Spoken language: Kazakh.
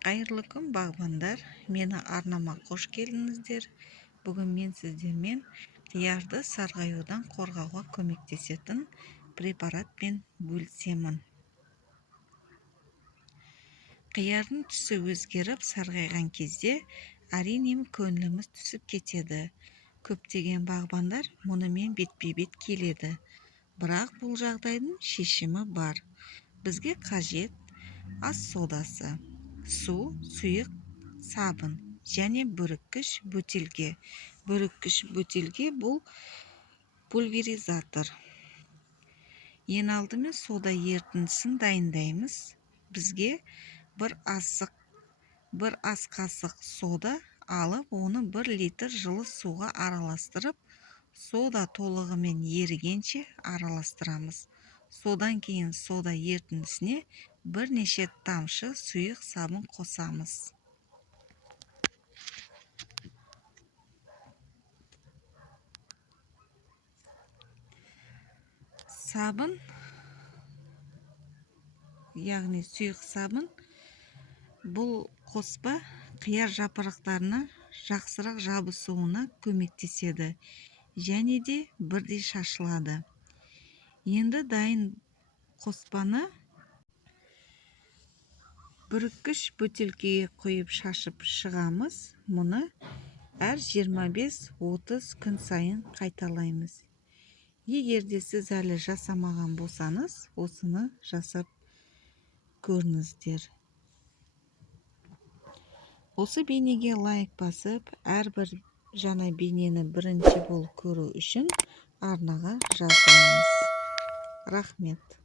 Қайырлы күн бағбандар, мені арнама қош келдіңіздер. Бүгін мен сіздермен қиярды сарғаюдан қорғауға көмектесетін препаратпен бөлісемін. Қиярдың түсі өзгеріп сарғайған кезде әрине көңіліміз түсіп кетеді. Көптеген бағбандар мұнымен бетпе-бет келеді. Бірақ бұл жағдайдың шешімі бар. Бізге қажет ас содасы, су, сұйық сабын және бүріккіш бөтелке. Бүріккіш бөтелке бұл пульверизатор. Ең алдымен сода ерітіндісін дайындаймыз. Бізге бір ас қасық сода алып, оны 1 литр жылы суға араластырып, сода толығымен ерігенше араластырамыз. Содан кейін сода ерітіндісіне бірнеше тамшы сұйық сабын қосамыз. Сабын, яғни сұйық сабын, бұл қоспа қияр жапырақтарына жақсырақ жабысуына көмектеседі және де бірдей шашылады. Енді дайын қоспаны бүріккіш бөтелкеге құйып шашып шығамыз. Мұны әр 25-30 күн сайын қайталаймыз. Егер де сіз әлі жасамаған болсаңыз, осыны жасап көріңіздер. Осы бейнеге лайк басып, әрбір жаңа бейнені бірінші болып көру үшін арнаға жазылыңыз. Рахмет.